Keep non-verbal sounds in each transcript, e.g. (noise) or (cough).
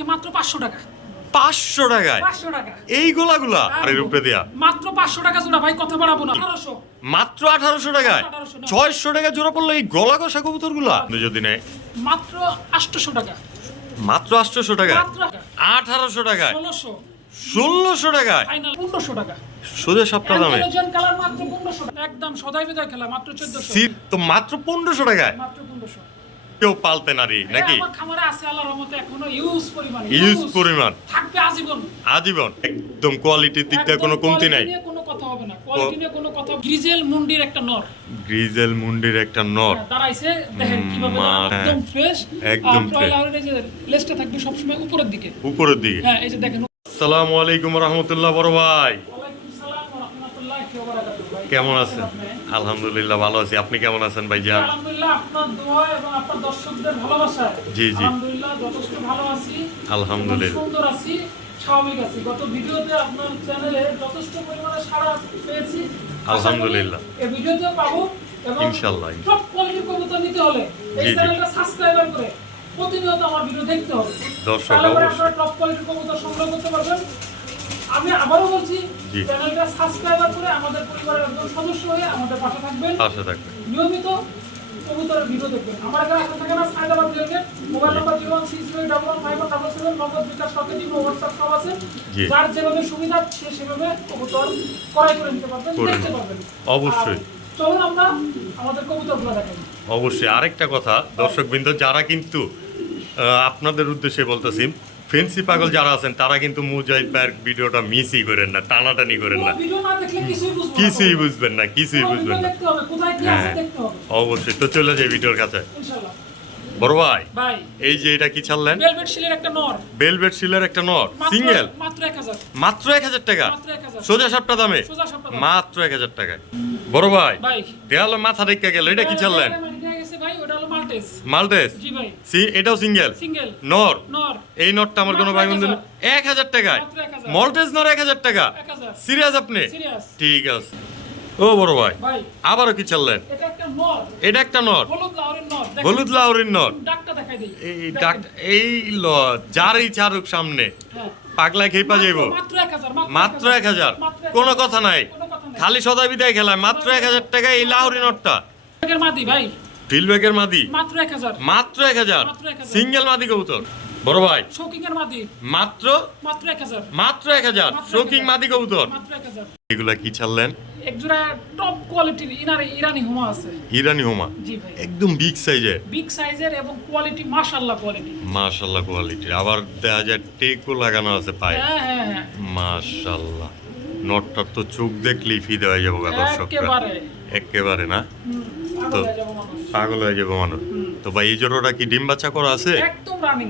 পক্ষে মাত্র পাঁচশো টাকা। পাঁচশো টাকায়? পাঁচশো টাকা। এই গোলাগুলা? আরে রূপে দেয়া। মাত্র পাঁচশো টাকা জোড়া ভাই কথা বাড়াবো না। আঠারোশো। মাত্র আঠারোশো টাকায়? ছয়শো টাকা জোড়া পড়ল এই গলা কষা কবুতরগুলা যদি নেয়। মাত্র আটশোশো টাকা। মাত্র আটশোশো টাকা। আঠারোশো টাকায়? ষোলোশো। টাকায়? পনেরোশো টাকা। সোজা সপ্তাহ দামে। মাত্র পনেরোশো টাকা। একদম সদাই বিদায় খেলা মাত্র চোদ্দশো। তো মাত্র পনেরোশো টাকায়? মাত্র পনেরোশো। কেউ পালতে নারী নাকি? খামারে আছে আল্লাহর রহমতে এখনও ইউজ পরিমাণ ইউজ পরিমাণ। থাকবে আজীবন। আজীবন। একদম কোয়ালিটির দিক থেকে কোনো কমতি নাই। কোনো কথা হবে না। কোয়ালিটি নিয়ে কোনো কথা গ্রিজেল মুন্ডির একটা নর। গ্রিজেল মুন্ডির একটা নট হ্যাঁ, দাঁড়াইছে। দেখেন কীভাবে একদম ফ্রেশ একদম fresh। এই লেজটা থাকবে সবসময় উপরের দিকে। উপরের দিকে। হ্যাঁ এই যে দেখেন। আসসালামু আলাইকুম রহমতুল্লাহ বড় ভাই। কেমন আছেন? আলহামদুলিল্লাহ ভালো আছি আপনি কেমন আছেন ভাইজান আলহামদুলিল্লাহ আপনার দোয়া এবং আপনার দর্শকদের ভালোবাসায় জি, জি। আলহামদুলিল্লাহ যথেষ্ট ভালো আছি আলহামদুলিল্লাহ। সুন্দর আছি স্বাভাবিক আছি গত ভিডিওতে আপনার চ্যানেলে যথেষ্ট পরিমাণে সাড়া পেয়েছি আলহামদুলিল্লাহ। এই ভিডিওতেও পাবো এবং ইনশাআল্লাহ, ইনশাআল্লাহ। কোয়ালিটির কবুতর নিতে হলে এই জি, জি। চ্যানেলটা সাবস্ক্রাইবার করে প্রতিনিয়ত আমার ভিডিও দেখতে হবে দর্শক। আপনারা টপ কোয়ালিটির কবুতর সংগ্রহ করতে পারবেন আমি আবারও বলছি। চ্যানেলটা সাবস্ক্রাইবার করে আমাদের পরিবারের একজন সদস্য হয়ে আমাদের পাশে থাকবেন। পাশে থাকবে নিয়মিত কবুতরের ভিডিও দেখবেন। আমার এখানে আসতে থাকে না Saidabad related mobile number zero one six zero double one five one double seven Nagad bKash zero WhatsApp সব আছে। যার যেভাবে সুবিধা সে সেভাবে কবুতর ক্রয় করে নিতে পারবেন দেখতে পারবেন। অবশ্যই। চলুন আমরা আমাদের কবুতরগুলো দেখাই। অবশ্যই। আরেকটা কথা দর্শকবৃন্দ যারা কিন্তু আপনাদের উদ্দেশ্যে বলতেছি ফেন্সি পাগল যারা আছেন তারা কিন্তু মুজাহিদ ভাইয়ের ভিডিওটা মিসই করেন না টানাটানি করেন না। কিছুই বুঝবেন না। কিছুই বুঝবেন না হ্যাঁ অবশ্যই। তো চলে যাই ভিডিওর কাছে। বড় ভাই এই যে এটা কি ছাড়লেন? ভেলভেট শিলের একটা নর। বেলভেট সিলের একটা নট সিঙ্গেল মাত্র 1000 মাত্র এক হাজার টাকা? সোজা সাপটা দামে। মাত্র এক হাজার টাকায়। বড় ভাই ভাই। দেয়ালে মাথা রেখে গেল এটা কি ছাড়লেন এটা গেছে ভাই ওটা হলো মাল্টেস মালটেস জি ভাই। সি এটাও সিঙ্গেল? সিঙ্গেল। নর? নর। এই নটটা আমার কোনো ভাই বন্ধু 1000 এক হাজার টাকায়? মাত্র 1000 মল্টেজ নর এক হাজার টাকা? 1000 সিরিয়াস আপনি? সিরিয়াস। ঠিক আছে। ও বড় ভাই। আবারও কি ছাড়লেন? এটা একটা নট হলুদ লাউরের নট এই এই ল যারই ছাড়ুক সামনে হ্যাঁ। পাগলা খেপা যাইব। মাত্র 1000 মাত্র এক হাজার। মাত্র 1000 কোনো কথা নাই। খালি সদাই বিদায় খেলায়। মাত্র এক হাজার টাকা এই লাহোরি নটটা ভাই ফিল্ডব্যাগের মাদি? মাত্র 1000 মাত্র এক হাজার? 1000 সিঙ্গেল মাদি কবুতর। বড় ভাই। শৌকিং এর মাদি। মাত্র? মাত্র 1000 মাত্র এক হাজার। মাত্র শৌকিং 1000 মাদি কবুতর। মাত্র 1000 এগুলা কি ছাড়লেন? একজোড়া টপ কোয়ালিটির ইনারে ইরানি হুমা আছে। ইরানি হোমা? জি ভাই। একদম বিগ সাইজের বিগ সাইজের এবং কোয়ালিটি মাশাআল্লাহ কোয়ালিটি মাশাল্লাহ কোয়ালিটির আবার দেখা যায় টেকও লাগানো আছে পায়ে। হ্যাঁ হ্যাঁ হ্যাঁ। মাশাল্লাহ নটটার তো চোখ দেখলেই ফিদে হয়ে যাব দর্শকরা। একেবারে। একেবারে না? হুম, তো পাগল হয়ে যাব মানুষ। হয়ে। তো ভাই এই জোড়াটা কি ডিম বাচ্চা করা আছে? একদম রানিং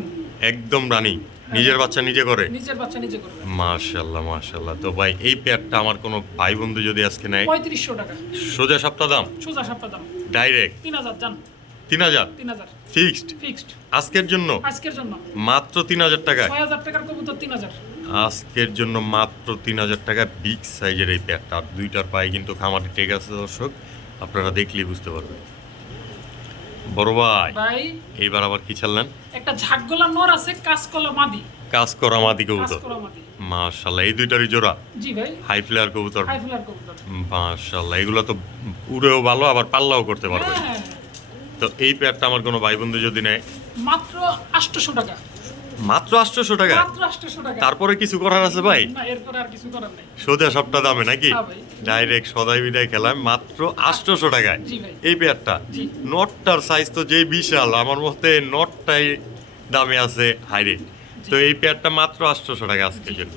একদম রানি নিজের বাচ্চা নিজে করে? নিজের বাচ্চা নিজে করবে মাশাল্লাহ মাশাল্লাহ তো ভাই এই পেয়ারটা আমার কোনো ভাই বন্ধু যদি আজকে নেয়? পঁয়ত্রিশশো টাকা। সোজা সপ্তাহ দাম? সোজা সপ্তাহ দাম। ডাইরেক্ট তিন হাজার যান তিন হাজার? তিন হাজার। ফিক্সড ফিক্সড আজকের জন্য? আজকের জন্য। মাত্র তিন হাজার টাকায়? ছয় হাজার টাকার কবুতর তিন হাজার। আজকের জন্য মাত্র তিন হাজার টাকা বিগ সাইজের এই প্যাকটা আর দুইটার পায়ে কিন্তু খামারে টেক আছে দর্শক। আপনারা দেখলেই বুঝতে পারবেন। বড় ভাই ভাই। এইবার আবার কি ছাড়লেন? একটা ঝাকগোলা নর আছে কাঁচকলা মাদি। কাজ করা মাদি কবুতর। মাশাল্লাহ এই দুইটারই জোড়া? জি ভাই। হাই ফ্লেয়ার কবুতর। হাই ফ্লার কবুতর। মাশাল্লাহ এগুলো তো উড়েও ভালো আবার পাল্লাও করতে পারবে হ্যাঁ, হ্যাঁ, তো এই পেয়ারটা আমার কোনো ভাই বন্ধু যদি নেয়? মাত্র আটশোশো টাকা। মাত্র আটশোশো টাকা? মাত্র আটশোশো টাকা। তারপরে কিছু করার আছে ভাই? না এরপরে আর কিছু করার নেই। সোজা সবটা দামে নাকি? হ্যাঁ ডাইরেক্ট সদাই বিদায় খেলাম মাত্র আটশোশো টাকায়। এই পেয়ারটা? নটটার সাইজ তো যে বিশাল আমার মতে নটটাই দামে আছে হাই রেট তো এই পেয়ারটা মাত্র আটশোশো টাকা আজকের জন্য।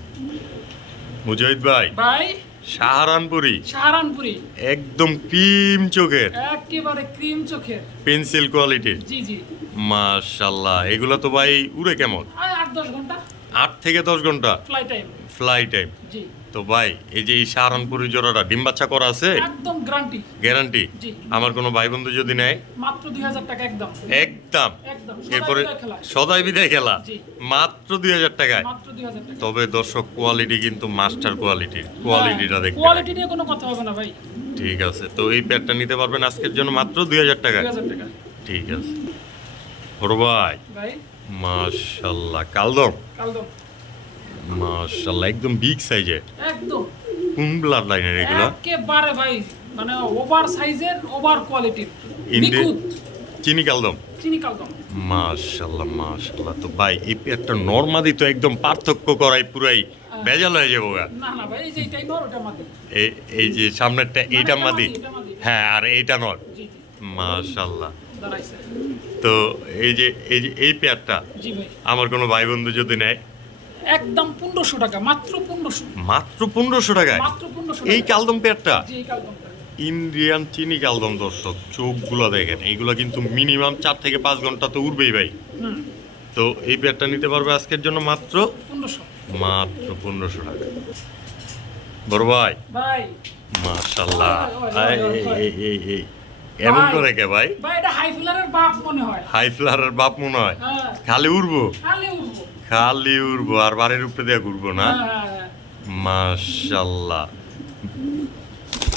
মুজাহিদ ভাই। ভাই সাহারানপুরি। সাহারানপুরি। একদম ক্রিম চোখের। একেবারে ক্রিম চোখের। পেন্সিল কোয়ালিটির জি জি। মাশাল্লাহ এগুলো তো ভাই উড়ে কেমন? আর আট দশ ঘণ্টা। আট থেকে দশ ঘণ্টা? ফ্লাই টাইম ফ্লাই টাইম জি। তো ভাই এই যে এই সাহারানপুরি জোড়াটা ডিম বাচ্চা করা আছে? একদম গ্যারান্টি গ্যারান্টি জি। আমার কোনো ভাই বন্ধু যদি নেয়? মাত্র দুই হাজার টাকা একদম। একদম একদম এরপরে সদাই বিদায় খেলা। মাত্র দুই হাজার টাকায়। তবে দর্শক কোয়ালিটি কিন্তু মাস্টার কোয়ালিটির কোয়ালিটিটা দেখতে কোয়ালিটি নিয়ে কোনো কথা হবে না ভাই। ঠিক আছে তো এই প্যাডটা নিতে পারবেন আজকের জন্য মাত্র দুই হাজার টাকায়। টাকা ঠিক আছে। বড় ভাই মাশাল্লাহ কালদম। কালদম। মাশাল্লাহ একদম বিগ সাইজের একদম। কোন ব্লাড লাইনের এগুলো। একেবারে ভাই মানে ওভার সাইজের ওভার কোয়ালিটির নিখুঁত। চিনি কালদম চিনি কালদম মাশাল্লাহ মাশাল্লাহ। তো ভাই এই একটা নর্মাদি তো একদম পার্থক্য করাই পুরাই ভেজাল হয়ে যাব গা। না না ভাই এই যে সামনেরটা এইটা এটা মাদি। হ্যাঁ আর এইটা নর? মাশাল্লাহ। তো এই যে এই যে এই পেয়ারটা আমার কোনো ভাই বন্ধু যদি নেয়? একদম পনেরোশো টাকা মাত্র পনেরোশো। মাত্র পনেরোশো পনেরোশো এই কালদম পেয়ারটা এই কালদমটা ইন্ডিয়ান চিনি কালদম দর্শক চোখগুলো দেখেন। এইগুলো কিন্তু মিনিমাম চার থেকে পাঁচ ঘণ্টা তো উঠবেই ভাই। তো এই পেয়ারটা নিতে পারবে আজকের জন্য মাত্র মাত্র পনেরোশো টাকা। বড় ভাই। মাশাল্লাহ এমন করে কে ভাই? হাই ফিলারের বাপ মনে হয়। হয়। খালি উড়বো? খালি উড়বো। আর বাড়ির উপরে দিয়ে ঘুরবো না? হ্যাঁ হ্যাঁ মাশাল্লাহ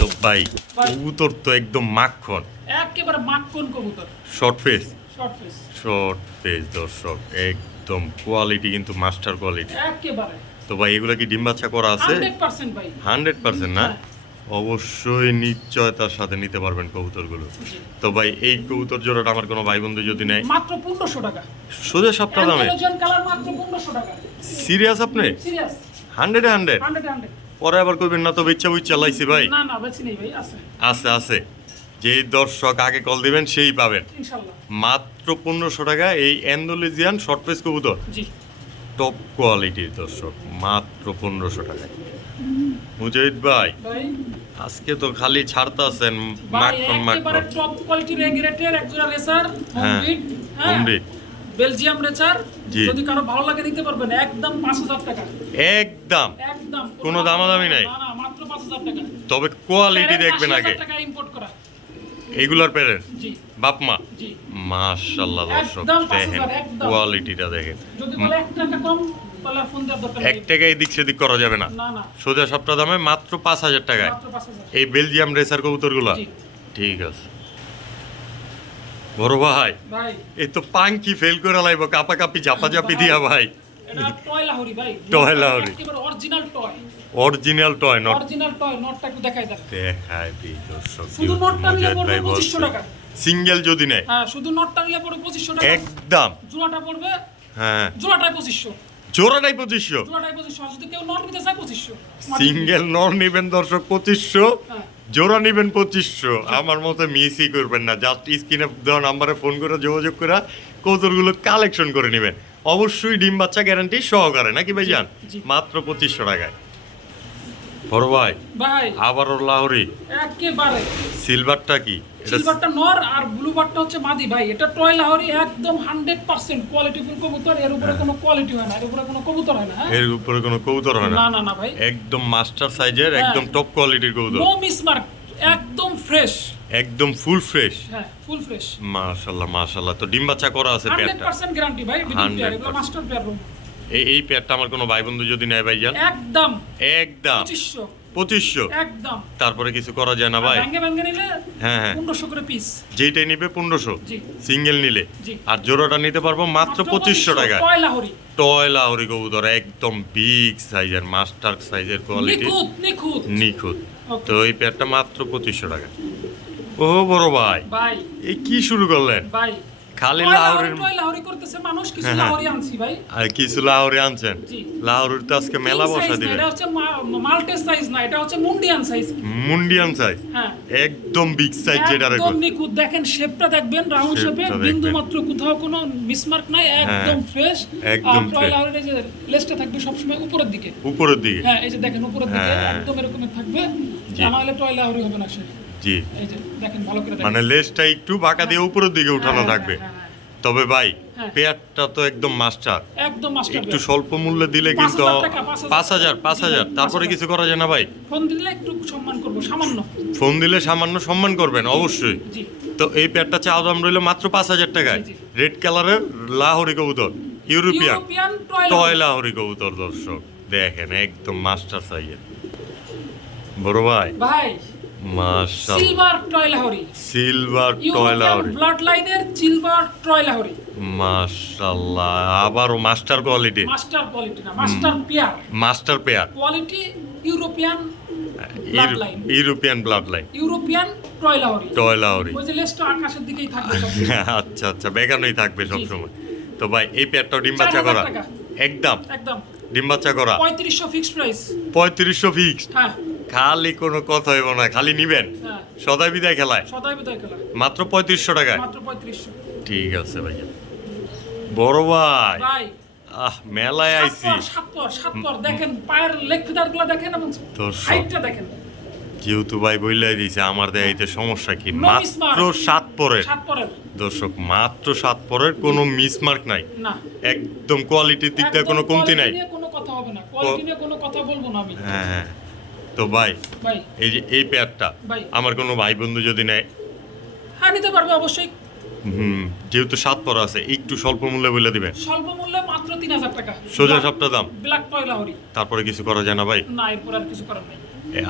তো ভাই। কবুতর তো একদম মাখন। একেবারে মাখন কবুতর। Short face short face short face দর্শক একদম কোয়ালিটি কিন্তু মাস্টার কোয়ালিটি একেবারে। তো ভাই এগুলো কি ডিম বাচ্চা করা আছে? হান্ড্রেড পার্সেন্ট ভাই। হান্ড্রেড পার্সেন্ট না? হ্যাঁ। অবশ্যই নিশ্চয়তার সাথে নিতে পারবেন কবুতরগুলো। তো ভাই এই কবুতর জোড়াটা আমার কোনো ভাই বন্ধু যদি নেয়? মাত্র পনেরোশো টাকা। সোজা সপ্তাহ দামে? অ্যান্ডালোজন কালার মাত্র পনেরোশো টাকা। সিরিয়াস আপনি? Serious hundred hundred. পরে আবার কইবেন না তো বিচ্ছা বুচ্ছা লাইছি ভাই। না না নেই ভাই আছে। আছে আছে। যেই দর্শক আগে কল দিবেন সেই পাবেন। মাত্র পনেরোশো টাকা এই অ্যান্ডোলিজিয়ান শর্ট ফেস কবুতর। টপ কোয়ালিটির দর্শক মাত্র পনেরোশো টাকায়। মুজাহিদ ভাই আজকে তো খালি ছাড়তাছেন মাখন একেবারে মাখন টপ কোয়ালিটির এগ রেটের রেসার হ্যাঁ, হোমবিট। Belgium racer. যদি কারও ভালো লাগে নিতে পারবেন একদম পাঁচ হাজার টাকা। একদম। একদম। কোনো দামাদামি নাই? না না মাত্র পাঁচ হাজার টাকা। তবে কোয়ালিটি দেখবেন আগে। টাকা ইম্পোর্ট করা। এগুলার প্যারেন্ট? জি। বাপমা জি। মাশাল্লাহ দর্শক দেখেন কোয়ালিটিটা দেখেন। যদি বলে এক টাকা কম এক নেই। টাকায় দিক সেদিক করা যাবে না। সোজা সপ্তাহ দামে মাত্র পাঁচ হাজার টাকায়। এই বেলজিয়াম রেসার কবুতরগুলা। ঠিক আছে। বড় ভাই এই তো পাঙ্কি ফেল করে লাইব কাপা কাপি চাপা চাপি দিয়া ভাই। Toy Lahori original toy not original toy নটটা একটু দেখাই দেন। দেখায় দিই দর্শক শুধু নটটা নিলে পড়বে টাকা। সিঙ্গেল যদি নেয়। হ্যাঁ শুধু নটটা নিলে পড়বে পঁচিশশো টাকা। একদম। জোড়াটা পড়বে হ্যাঁ। জোড়াটায় পঁচিশশো। জোড়াটাই নট সিঙ্গেল নর নিবেন দর্শক পঁচিশশো। হ্যাঁ। জোড়া নেবেন পঁচিশশো। আমার মতো মিসই করবেন না। জাস্ট স্ক্রিনে দেওয়া নাম্বারে ফোন করে যোগাযোগ করে কৌতুরগুলো কালেকশন করে নেবেন। অবশ্যই ডিম বাচ্চা গ্যারান্টি সহকারে নাকি ভাই যান মাত্র পঁচিশশো টাকায়। বড় ভাই ভাই। আবারও লাহোরি। একেবারে। সিলভারটা কি? সিলভারটা নর আর হচ্ছে মাদি ভাই। এটা টয় লাহোরি একদম হান্ড্রেড পার্সেন্ট কোয়ালিটিফুল কবুতর। এর উপরে কোনো কোয়ালিটি হয় না এর উপরে কোনো কবুতর হয় না হ্যাঁ? এর উপরে কোনো কৌতর হয় না। না না না ভাই। একদম মাস্টার সাইজের হ্যাঁ। একদম টপ কোয়ালিটির কৌতর নো মিসমার্ক একদম ফ্রেশ একদম ফুল ফ্রেশ হ্যাঁ ফুল ফ্রেশ মাশাল্লাহ মাশাল্লাহ তো ডিম বাচ্চা করা আছে হান্ড্রেড পেয়ারটা পার্সেন্ট গ্যারান্টি ভাই মাস্টার পেয়ার এই এই পেয়ারটা আমার কোনো ভাই বন্ধু যদি নেয় ভাই যান একদম। একদম। পঁচিশশো। পঁচিশশো? একদম। তারপরে কিছু করা যায় না ভাই। ব্যাঙ্গে ব্যাঙ্গে নিলে হ্যাঁ হ্যাঁ। পনেরোশো করে পিস যেইটাই নিবে পনেরোশো। সিঙ্গেল নিলে। আর জোড়াটা নিতে পারব মাত্র পঁচিশশো টাকা টয় লাহোরি টয় লাহোরি কবুতর একদম বিগ সাইজের মাস্টার সাইজের কোয়ালিটি নিখুঁত নিখুঁত। তো এই পেয়ারটা মাত্র পঁচিশশো টাকা ও বড় ভাই। ভাই। এই কি শুরু করলেন? ভাই। খালি লাহোরের লাহোরি করতেছে মানুষ কিছু হ্যাঁ, হ্যাঁ। লাহোরি আনছি ভাই। আর কিছু লাহোরে আনছেন? লাহোরের তো আজকে মেলা বসা দিবে। এটা হচ্ছে মাল্টেস সাইজ না এটা হচ্ছে মুন্ডিয়ান সাইজ মুন্ডিয়ান সাইজ হ্যাঁ। একদম বিগ সাইজ যেটা রেখো একদম নিখুঁত। দেখেন শেপটা দেখবেন রাউন্ড শেপে বিন্দু মাত্র কোথাও কোনো মিসমার্ক নাই একদম ফ্রেশ একদম টয়। লাহোরির যে লেসটা থাকবে সবসময় উপরের দিকে। উপরের দিকে। হ্যাঁ এই যে দেখেন উপরের দিকে হ্যাঁ। একদম এরকম থাকবে। জি। তা নাহলে টয় লাহোরি হবে না সে। জি। দেখেন ভালো করে মানে লেজটা একটু বাঁকা দিয়ে উপরের দিকে উঠানো হ্যাঁ, থাকবে। হ্যাঁ, হ্যাঁ, তবে ভাই হ্যাঁ। পেয়ারটা তো একদম মাস্টার একদম মাস্টার একটু স্বল্প মূল্যে দিলে কিন্তু পাঁচ হাজার। পাঁচ হাজার তারপরে কিছু করা যায় না ভাই? ফোন দিলে একটু সম্মান করব সামান্য। ফোন দিলে সামান্য সম্মান করবেন অবশ্যই। তো এই পেয়ারটা চাওয়া দাম রইল মাত্র পাঁচ হাজার টাকায়। রেড কালারের লাহোরি কবুতর ইউরোপিয়ান। টয় লাহোরি। কবুতর দর্শক। দেখেন একদম মাস্টার সাইজের বড় ভাই। ভাই মাশাআল্লাহ। সিলভার টয় লাহরি সিলভার টয়লারি ব্লাড লাইনের সিলভার টয় লাহরি মাশাআল্লাহ আবারও মাস্টার কোয়ালিটি। মাস্টার কোয়ালিটি না master pair. Master pair. Quality European blood line European blood line European toy Lahori টয়লারি ওই যে লেসটা আকাশের দিকেই থাকবে সব (laughs) আচ্ছা আচ্ছা বেগানোই থাকবে জি। সবসময় তো ভাই এই পেয়ারটাও ডিম বাচ্চা করা? একদম। একদম। ডিম বাচ্চা করা? পঁয়ত্রিশশো ফিক্সড প্রাইস পঁয়ত্রিশশো ফিক্সড হ্যাঁ। খালি কোনো কথা হইব না খালি নিবেন? হ্যাঁ। সদাই বিদায় খেলায়? সদাই বিদায় খেলা মাত্র পঁয়ত্রিশশো টাকায়? মাত্র পঁয়ত্রিশশো। ঠিক আছে ভাইয়া। বড় ভাই। ভাই। আহ মেলায় আইছি। পর, সাত পর সাত পর দেখেন পায়ের লেগ ফিদারগুলো দেখেন এবং দর্শক। হাইটটা দেখেন। যেহেতু ভাই বইলাই দিয়েছে আমার দেখাইতে সমস্যা কি? মাত্র সাত পরের। পরের। দর্শক মাত্র সাত পরের কোনো মিসমার্ক নাই। একদম কোয়ালিটির দিক দিয়ে কোনো কমতি নাই। কোনো কথা হবে না। কোয়ালিটি নিয়ে কোনো কথা বলব না আমি। হ্যাঁ হ্যাঁ। তো ভাই ভাই। এই যে এই পেয়ারটা ভাই। আমার কোনো ভাই বন্ধু যদি নেয়? হ্যাঁ নিতে পারবে অবশ্যই। হুম যেহেতু সাত পর আছে একটু স্বল্প মূল্যে বলে দিবেন। স্বল্প মূল্যে মাত্র তিন হাজার টাকা। সোজা সবটা দাম? ব্ল্যাক টয় লাহরি তারপরে কিছু করা যায় না ভাই? না এরপর আর কিছু করার নাই।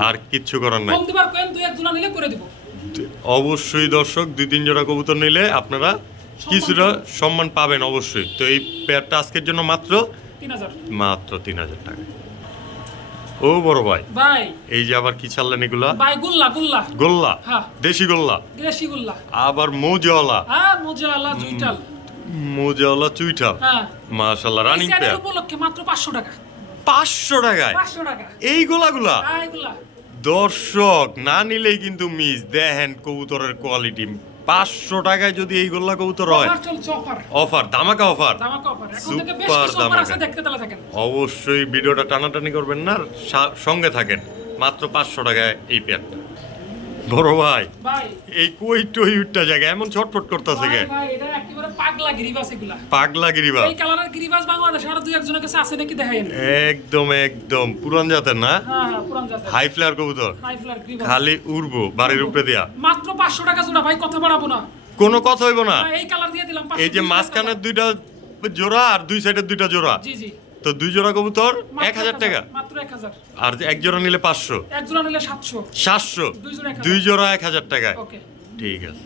আর কিচ্ছু করার নাই? দিবার কোয়েন দুই এক জোড়া নিলে করে দিব। অবশ্যই দর্শক দুই তিন জোড়া কবুতর নিলে আপনারা কিছুটা সম্মান পাবেন অবশ্যই। তো এই পেয়ারটা আজকের জন্য মাত্র মাত্র তিন হাজার টাকা। ও বড় ভাই। ভাই। এই যে আবার কি ছাড়লেন এগুলা? ভাই গুল্লা গুল্লা। গোল্লা? হ্যাঁ। দেশি গোল্লা? গ্রেসি গুল্লা। আবার মৌজাওয়ালা? হ্যাঁ জুইটাল মৌজাওয়ালা চুইঠাল? হ্যাঁ। মাশাল্লাহ রানিং পেয়ার উপলক্ষে মাত্র পাঁচশো টাকা। পাঁচশো টাকায়? পাঁচশো টাকা। এই গোলাগুলা? হ্যাঁ এগুলা। দর্শক না নিলেই কিন্তু মিস দেখেন কবুতরের কোয়ালিটি পাঁচশো টাকায় যদি এই গোল্লা কবুতর হয়। অফার চলছে অফার অফার ধামাকা অফার সুপার ধামাকা। থাকেন। অবশ্যই ভিডিওটা টানাটানি করবেন না সঙ্গে থাকেন। মাত্র পাঁচশো টাকায় এই পেয়ারটা বড় ভাই। এই কই টই উঠটা জায়গা এমন ছটফট করতেছে গে ভাই এটা একেবারে পাগলা গিরিবাস এগুলা। পাগলা গিরিবা এই কালারের গিরিবাস বাংলাদেশে আরও দুই একজনের কাছে আছে নাকি একদম একদম। পুরান জাতের না? হ্যাঁ হ্যাঁ পুরান জাতের। হাই ফ্লেয়ার কবুতর। হাই ফ্লার গিরিবাস। খালি উড়বো বাড়ির উপরে দেয়া। মাত্র পাঁচশো টাকা জোড়া ভাই কথা বাড়াবো না। কোনো কথা হইব না। হ্যাঁ, এই কালার দিয়ে দিলাম এই যে। মাঝখানের দুইটা জোড়া আর দুই সাইডের দুইটা জোড়া। জি জি। তো দুই জোড়া কবুতর এক হাজার টাকা। মাত্র এক হাজার। আর যে এক জোড়া নিলে পাঁচশো? এক জোড়া নিলে সাতশো। সাতশো? দুই জোড়া এক দুই জোড়া এক হাজার টাকায়? ঠিক আছে।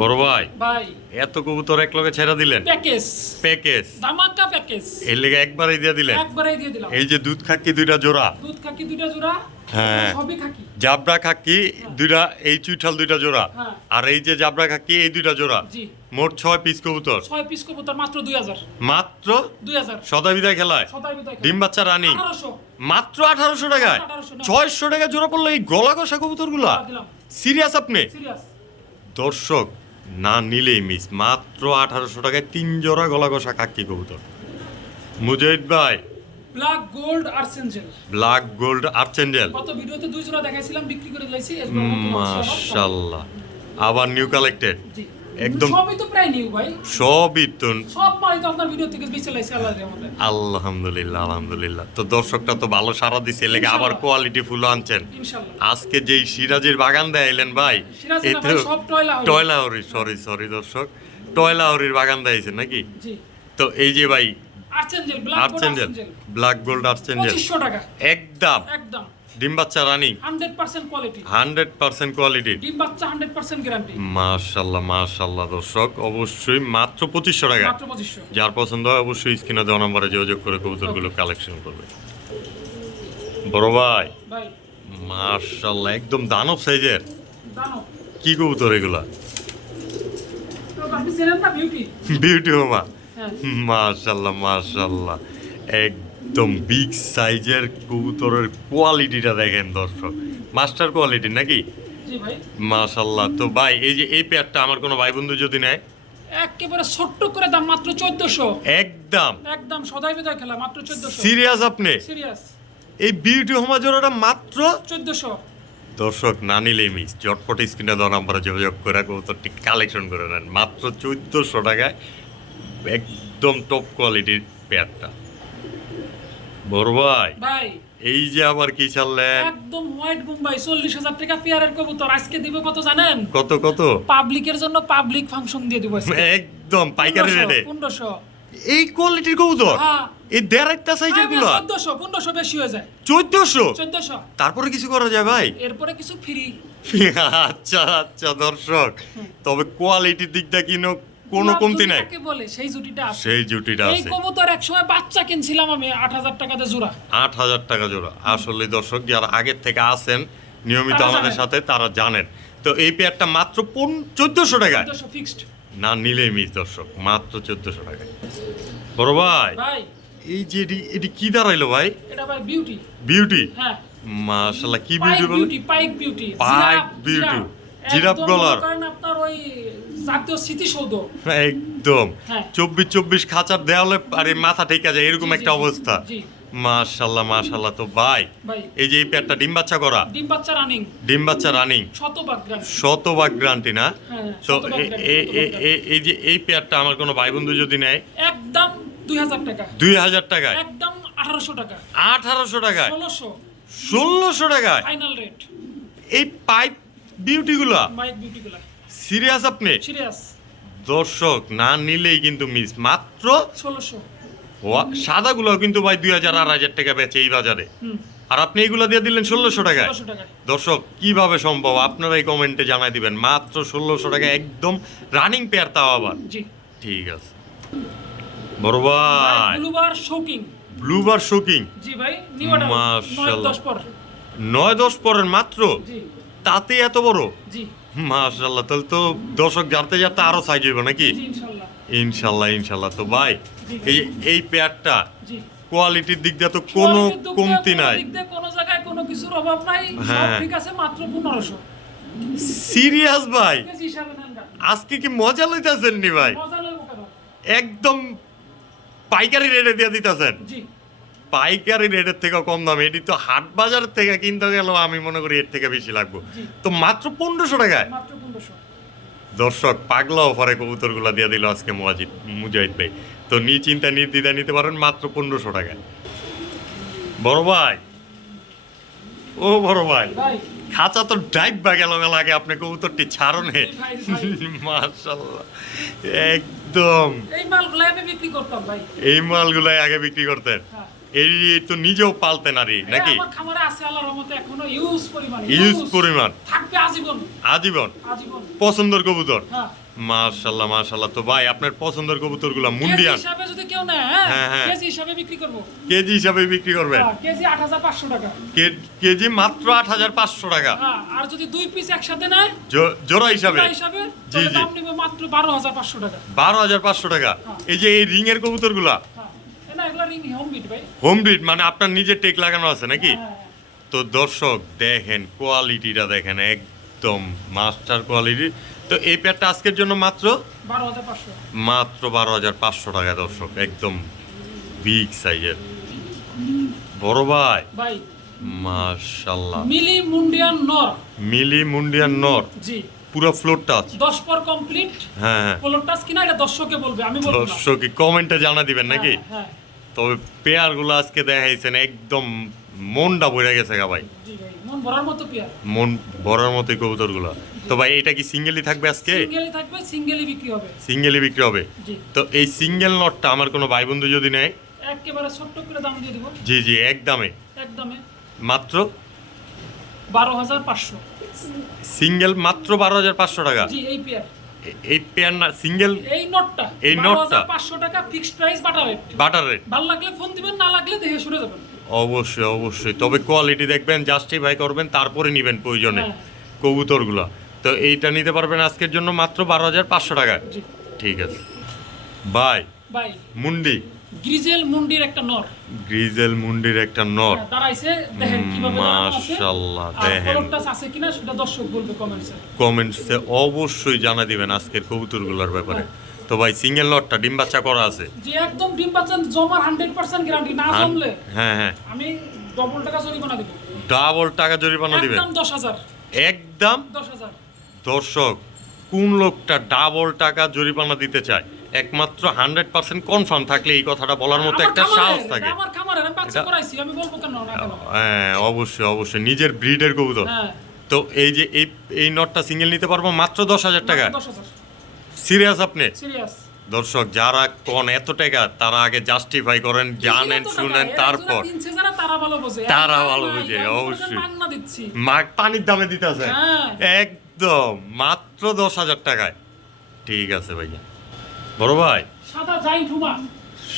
বড় ভাই ভাই। এত কবুতর এক লগে ছেড়া দিলেন? প্যাকেজ। প্যাকেজ? ধামাকা প্যাকেজ। এর লেগে একবারই দিয়ে দিলেন? একবারই দিয়ে দিলাম। এই যে দুধ খাকি দুইটা জোড়া? দুধ খাকি দুইটা জোড়া হ্যাঁ। খাকি জাবরা খাকি দুইটা এই চুইঠাল দুইটা জোড়া। হ্যাঁ। আর এই যে জাবরা খাকি এই দুইটা জোড়া? মোট ছয় পিস কবুতর? ছয় পিস কবুতর মাত্র দুই হাজার। মাত্র? দুই হাজার। সদা বিদায় খেলায়? ডিম বাচ্চা রানি? মাত্র আঠারোশো টাকায়? ছয়শো টাকা জোড়া পড়ল এই গলা কষা কবুতরগুলা সিরিয়াস আপনি? দর্শক না নিলেই মিস মাত্র আঠারোশো টাকায় তিন জোড়া গলা কষা কাকি কবুতর। মুজাহিদ ভাই black gold archangel black gold archangel গত ভিডিওতে দুই জোড়া দেখাইছিলাম বিক্রি করে দিয়েছি মাশাল্লাহ আবার নিউ কালেক্টেড জি। একদম- সবই তো প্রায় নিউ ভাই। সবই তো সব মাল তো আপনার ভিডিও থেকে বেঁচে লাইছে আল্লাহ আমাদের আলহামদুলিল্লাহ আলহামদুলিল্লাহ। তো দর্শকটা তো ভালো সারা দিছে লেগে আবার কোয়ালিটি ফুল আনছেন। আজকে যেই সিরাজের বাগান দেয়াইলেন ভাই এই তো সব। টয়লাহরি সরি সরি দর্শক। টয়লাহরির বাগান দেয়াইছেন নাকি? জি। তো এই যে ভাই archangel black archangel black gold archangel পঁচিশশো টাকা। একদম। একদম। ডিম বাচ্চা running. Hundred percent quality hundred percent কোয়ালিটির ডিম বাচ্চা হান্ড্রেড পার্সেন্ট গ্যারান্টি মাশাল্লাহ মাশাল্লাহ দর্শক অবশ্যই মাত্র পঁচিশশো টাকা। মাত্র পঁচিশশো। যার পছন্দ হয় অবশ্যই স্ক্রিনে দেওয়া নম্বরে যোগাযোগ করে কবুতরগুলো কালেকশন করবে। বড় ভাই। ভাই। মাশাল্লাহ একদম দানব সাইজের জানো কি কবুতর এগুলা? বিউটি বিউটি হোমা মাশাল্লাহ মাশাল্লাহ একদম বিগ সাইজের কবুতরের কোয়ালিটিটা দেখেন দর্শক। মাস্টার কোয়ালিটি নাকি? মাশাল্লাহ তো ভাই এই যে এই পেয়ারটা আমার কোনো ভাই বন্ধু যদি নেয়? একেবারে ছোট্ট করে দাম মাত্র চোদ্দশো। একদম। একদম সদাই বিদায় খেলা মাত্র চোদ্দশো। সিরিয়াস আপনি? সিরিয়াস এই বিউটি হোমা জোড়াটা মাত্র? চোদ্দশো। দর্শক না নিলেই মিস চটপট স্ক্রিনে দেওয়া নাম্বারে যোগাযোগ করে কবুতরটি কালেকশন করে নেন। মাত্র চোদ্দোশো টাকায় একদম টপ কোয়ালিটির পেয়ারটা বড় ভাই ভাই। এই যে আবার কি চাললেন একদম হোয়াইট মুম্বাই চল্লিশ হাজার টাকা পেয়ারের কবুতর। আজকে দিবে কত জানেন? কত কত? পাবলিকের জন্য পাবলিক ফাংশন দিয়ে দিব একদম পাইকারি রেটে পনেরোশো। এই কোয়ালিটির কবুতর? হ্যাঁ। এই দেড়াইটা সাইজেরগুলো চোদ্দশো পনেরোশো বেশি হয়ে যায়। চোদ্দশো? চোদ্দশো। তারপরে কিছু করা যায় ভাই? এরপরে কিছু ফ্রি (laughs) আচ্ছা আচ্ছা দর্শক। তবে কোয়ালিটির দিকটা কিনো কোনো কমতি নাই। বলে? সেই জুটিটা আছে। সেই জুটিটা এই কবুতর এক সময় বাচ্চা কিনছিলাম আমি আট হাজার টাকাতে জোড়া। আট হাজার টাকা জোড়া। আসলে দর্শক যারা আগের থেকে আসেন নিয়মিত আমাদের সাথে তারা জানেন। তো এই পেয়ারটা মাত্র চোদ্দশো টাকায়। চোদ্দশো ফিক্সড না নিলেই মিস দর্শক মাত্র চোদ্দশো টাকায়। বড় ভাই ভাই। এই যে এটি এটি কি দাঁড়াইলো ভাই? এটা ভাই বিউটি বিউটি হ্যাঁ। মাশাল্লাহ কি বিউটি বলে? বিউটি পাইক বিউটি পাইক beauty, জিরাফ। গলার। কারণ আপনার ওই জাতীয় স্মৃতিসৌধ। একদম। হ্যাঁ। চব্বিশ চব্বিশ খাঁচার দেওয়ালে আরে মাথা ঠিক আছে এরকম একটা অবস্থা। মাশাল্লাহ মাশাল্লাহ। তো ভাই এই যে এই পেয়ারটা ডিম বাচ্চা করা? ডিম বাচ্চা রানিং ডিম বাচ্চা রানিং শতভাগ গ্রান্টি না? হ্যাঁ, তো এ- এ- এই যে এই পেয়ারটা আমার কোনো ভাই বন্ধু যদি নেয়? একদম দুই হাজার টাকা। দুই হাজার টাকায়? একদম আঠারোশো টাকা। আঠারোশো টাকায়? ষোলোশো। ষোলোশো টাকায়? ফাইনাল রেট এই পাইপ বিউটিগুলা মাইক বিউটি গুলা। সিরিয়াস আপনি? সিরিয়াস দর্শক না নিলেই কিন্তু মিস মাত্র ষোলোশো। সাদাগুলো কিন্তু ভাই দুই হাজার আড়াই হাজার টাকা বেচে এই বাজারে। আর আপনি এগুলো দিয়ে দিলেন ষোলোশো টাকায়। টাকায়। দর্শক কীভাবে সম্ভব? আপনারা এই কমেন্টে জানাই দিবেন। মাত্র ষোলোশো টাকা একদম রানিং পেয়ার তাও আবার। জি। ঠিক আছে। বড় ভাই ব্লুবার শোকিং ব্লুবার শোকিং জি ভাই মাশাআল্লাহ। দশ পর নয় দশ পরের মাত্র? জি। তাতে এত বড়? জি। মাশাল্লাহ তাহলে তো দর্শক জানতে জানতে আরও সাইজ হইব নাকি? ইনশাল্লাহ ইনশাল্লাহ তো ভাই এই এই পেয়ারটা কোয়ালিটির দিক দিয়ে তো কোনো কমতি নাই। কোনো জায়গায় কোনো কিছুর অভাব নাই। সব হ্যাঁ। ঠিক আছে মাত্র পনেরোশো। সিরিয়াস ভাই? আজকে কি মজা লইতাছেন নি ভাই? একদম পাইকারি রেটে দিয়ে দিতেছেন। জি। পাইকারি রেটের থেকে কম দাম। এটি তো হাট বাজার থেকে কিনতে গেলেও আমি মনে করি এর থেকে বেশি লাগবে। তো মাত্র পনেরোশো টাকায়? মাত্র পনেরোশো। দর্শক পাগলা অফারে কবুতরগুলো দিয়ে দিল আজকে মুজাহিদ মুজাহিদ ভাই। তো নি চিন্তা নির্দ্বিধা নিতে পারেন মাত্র পনেরোশো টাকায়। বড় ভাই। ও বড় ভাই। খাঁচা তো ড্রাইভ বা গেল গেল আগে আপনি কবুতরটি ছাড়নে। মাশাল্লাহ একদম। এই মালগুলাই আগে বিক্রি করতেন? হ্যাঁ। এই তো নিজেও পালতেন আর এই নাকি? খামারে আছে আল্লাহর রহমতে এখনও ইউজ পরিমাণে ইউজ পরিমাণ। থাকবে আজীবন। আজীবন? আজীবন। পছন্দের কবুতর? হ্যাঁ। মাশাল্লাহ মাশাল্লাহ তো ভাই আপনার পছন্দের কবুতরগুলো কেজি মুন্ডিয়ান। হিসাবে যদি কেউ নেয় হ্যাঁ, হ্যাঁ হ্যাঁ। কেজি হিসাবে বিক্রি করব। কেজি হিসাবে বিক্রি করবেন? হ্যাঁ, কেজি আট হাজার পাঁচশো টাকা। কে- কেজি মাত্র আট হাজার পাঁচশো টাকা। হ্যাঁ আর যদি দুই পিস একসাথে নেয় জোড়া হিসাবে? হিসাবে জি, জি। দাম নিবে মাত্র বারো হাজার পাঁচশো টাকা। বারো হাজার পাঁচশো টাকা। এই যে এই রিং এর কবুতরগুলা হ্যাঁ। না হোম বিট মানে আপনার নিজের টেক লাগানো আছে নাকি? হ্যাঁ, তো দর্শক দেখেন কোয়ালিটিটা দেখেন একদম মাস্টার কোয়ালিটি তো এই প্যাডটা আজকের জন্য মাত্র? মাত্র বারো হাজার পাঁচশো টাকা দর্শক একদম বিগ সাইজের বড় ভাই। ভাই। মাশাল্লাহ মিলি মুন্ডিয়ান নর। মিলি মুন্ডিয়ান নর। জি। পুরো ফ্লোর টাচ দশ পর কমপ্লিট হ্যাঁ হ্যাঁ। পোলোর টাচ কিনা এটা দর্শককে বলবে আমি বলব না। দর্শক কমেন্টে জানা দিবেন নাকি? হ্যাঁ, হ্যাঁ। তবে পেয়ারগুলো আজকে দেখাইছেন একদম মনটা ভরে গেছে গা ভাই। মন ভরার মতো পেয়ার। মন ভরার মতোই কবুতরগুলো। তো ভাই এটা কি সিঙ্গেলই থাকবে আজকে? সিঙ্গেলই থাকবে সিঙ্গেলই বিক্রি হবে। সিঙ্গেলই বিক্রি হবে? তো এই সিঙ্গেল নটটা আমার কোনো ভাই বন্ধু যদি নেয়? একেবারে ছোট্ট করে দাম দিয়ে দিব। জি জি একদমে একদমে। মাত্র? বারো হাজার পাঁচশো। সিঙ্গেল মাত্র বারো হাজার পাঁচশো টাকা। জি এই পেয়ার। এই পেয়ার না সিঙ্গেল? এই নোটটা। এই নোটটা? পাঁচশো টাকা fixed price butter rate butter rate ভালো লাগলে ফোন দিবেন না লাগলে দেখে শুনে যাবেন। অবশ্যই অবশ্যই। তবে কোয়ালিটি দেখবেন জাস্টিফাই করবেন তারপরে নিবেন প্রয়োজনে হ্যাঁ। কবুতরগুলো। তো এইটা নিতে পারবেন আজকের জন্য মাত্র বারো হাজার পাঁচশো টাকা ঠিক আছে। বাই। বাই। মুন্ডি। গ্রিজেল মুন্ডির একটা নর। গ্রিজেল মুন্ডির একটা নট হ্যাঁ, দাঁড়াইছে দেখেন কীভাবে মাশাআল্লাহ, দেখেন। আছে কিনা সেটা দর্শক বলবে কমেন্টসে কমেন্টসে অবশ্যই জানা দিবেন আজকের কবুতরগুলোর ব্যাপারে। তো ভাই সিঙ্গেল নটটা ডিম বাচ্চা করা আছে? যে একদম ডিম জমার হান্ড্রেড পার্সেন্ট গ্যারান্টি না জমলে হ্যাঁ হ্যাঁ। আমি ডবল টাকা জরিমানা দিব। ডাবল টাকা জরিমানা দিবেন? একদম দশ হাজার। একদম? দশ হাজার। দর্শক কোন লোকটা ডাবল টাকা জরিমানা দিতে চায়? একমাত্র হান্ড্রেড পার্সেন্ট কনফার্ম থাকলে এই কথাটা বলার মতো একটা সাহস থাকে। হ্যাঁ অবশ্যই অবশ্যই। নিজের ব্রিডের কবুতর। হ্যাঁ। তো এই যে এই এই নটটা সিঙ্গেল নিতে পারব মাত্র দশ হাজার টাকা। সিরিয়াস আপনি? দর্শক যারা কোন এত টাকা তারা আগে জাস্টিফাই করেন জানেন শুনেন তারপর। তারা ভালো বোঝে। অবশ্যই। মাগ পানির দামে দিতেছে হ্যাঁ। একদম মাত্র দশ হাজার টাকায়। ঠিক আছে ভাইয়া। বড় ভাই। সাদা জাইন্ট হুমা।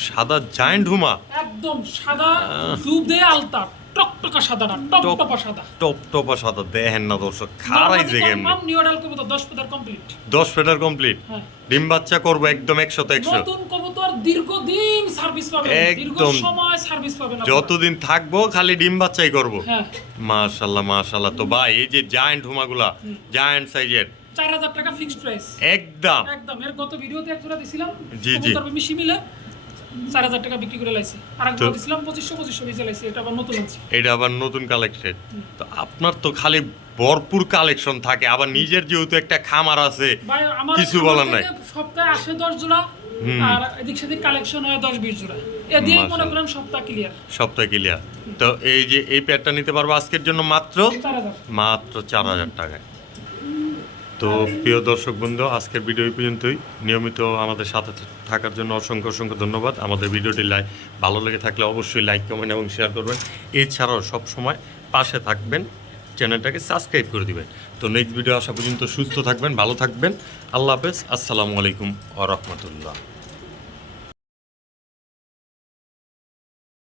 সাদা জায়েন্ট হুমা? একদম সাদা। দুধে আলতা টকটকা সাদা না টকটকা সাদা। টপ টপা সাদা দেখেন না দর্শক খারাই যে কেমনি মাম নিউডাল কবুতর 10 ফুটার কমপ্লিট দশ ফেটার কমপ্লিট হ্যাঁ। ডিম বাচ্চা করব একদম একশোতে একশো। নতুন কবুতর দীর্ঘদিন সার্ভিস পাবে দীর্ঘ। সময় সার্ভিস পাবে না যতদিন থাকব খালি ডিম বাচ্চাই করব। হ্যাঁ। মাশাল্লাহ মাশাল্লাহ। তো ভাই এই যে জায়েন্ট হুমাগুলা জায়ান্ট সাইজের 4000 টাকা ফিক্সড প্রাইস একদম। একদম। এর গত ভিডিওতে এক জোড়া দিছিলাম জি, জি। কবুতর মিশি মিলে 4000 টাকা বিক্রি করে লাইছি। আর এক জোড়া দিছিলাম 2500 2500 বেচে লাইছি। এটা আবার নতুন আছে এটা আবার নতুন কালেকশন তো আপনার তো খালি ভরপুর কালেকশন থাকে আবার নিজের যেহেতু একটা খামার আছে কিছু বলার নাই। সপ্তাহে আসে 10 জোড়া আর এদিক সেদিক কালেকশন হয় 10 20 জোড়া। এ দিয়ে মনে করেন সপ্তাহ ক্লিয়ার সপ্তাহে ক্লিয়ার তো এই যে এই প্যাডটা নিতে পারব আজকের জন্য মাত্র? মাত্র চার হাজার টাকায়। তো প্রিয় দর্শক বন্ধু, আজকের ভিডিও এই পর্যন্তই। নিয়মিত আমাদের সাথে থাকার জন্য অসংখ্য অসংখ্য ধন্যবাদ। আমাদের ভিডিওটি লাইক ভালো লেগে থাকলে অবশ্যই লাইক, কমেন্ট এবং শেয়ার করবেন। এছাড়াও সব সময় পাশে থাকবেন, চ্যানেলটাকে সাবস্ক্রাইব করে দিবেন। তো নেক্সট ভিডিও আসা পর্যন্ত সুস্থ থাকবেন, ভালো থাকবেন। আল্লাহ হাফেজ। আসসালামু আলাইকুম আ রহমতুল্লাহ।